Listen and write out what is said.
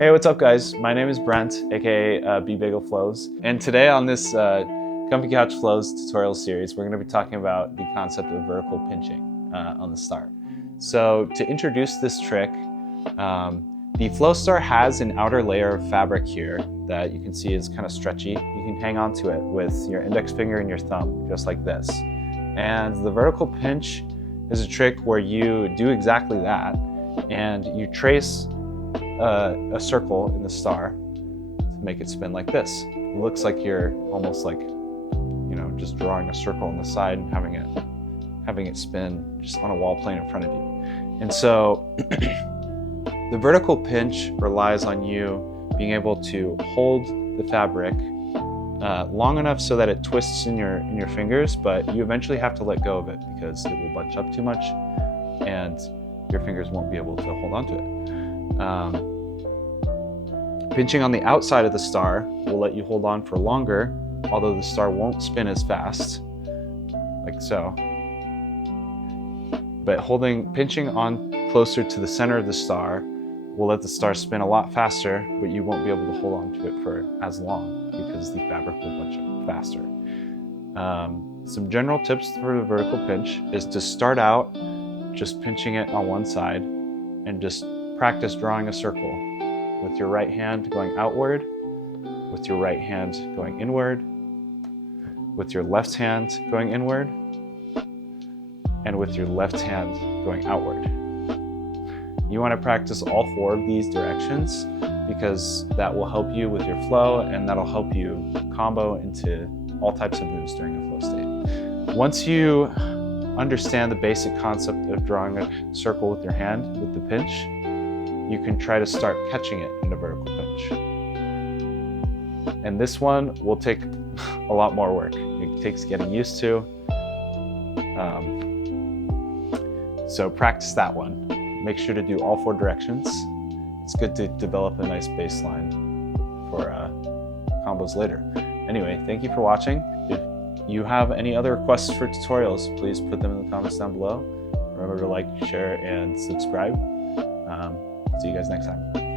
Hey, what's up guys? My name is Brent, aka B-Bagel Flows. And today on this Comfy Couch Flows tutorial series, we're gonna be talking about the concept of vertical pinching on the star. So to introduce this trick, the Flowstar has an outer layer of fabric here that you can see is kind of stretchy. You can hang on to it with your index finger and your thumb, just like this. And the vertical pinch is a trick where you do exactly that, and you trace a circle in the star to make it spin like this. It looks like you're almost like, just drawing a circle on the side and having it spin just on a wall plane in front of you. And so the vertical pinch relies on you being able to hold the fabric long enough so that it twists in your fingers, but you eventually have to let go of it because it will bunch up too much and your fingers won't be able to hold on to it. Pinching on the outside of the star will let you hold on for longer, although the star won't spin as fast, like so. But pinching on closer to the center of the star will let the star spin a lot faster, but you won't be able to hold on to it for as long because the fabric will bunch up faster. Some general tips for the vertical pinch is to start out just pinching it on one side and just practice drawing a circle with your right hand going outward, with your right hand going inward, with your left hand going inward, and with your left hand going outward. You want to practice all four of these directions because that will help you with your flow and that'll help you combo into all types of moves during a flow state. Once you understand the basic concept of drawing a circle with your hand with the pinch, you can try to start catching it in a vertical pinch. And this one will take a lot more work. It takes getting used to. So practice that one. Make sure to do all four directions. It's good to develop a nice baseline for combos later. Anyway, thank you for watching. If you have any other requests for tutorials, please put them in the comments down below. Remember to like, share, and subscribe. See you guys next time.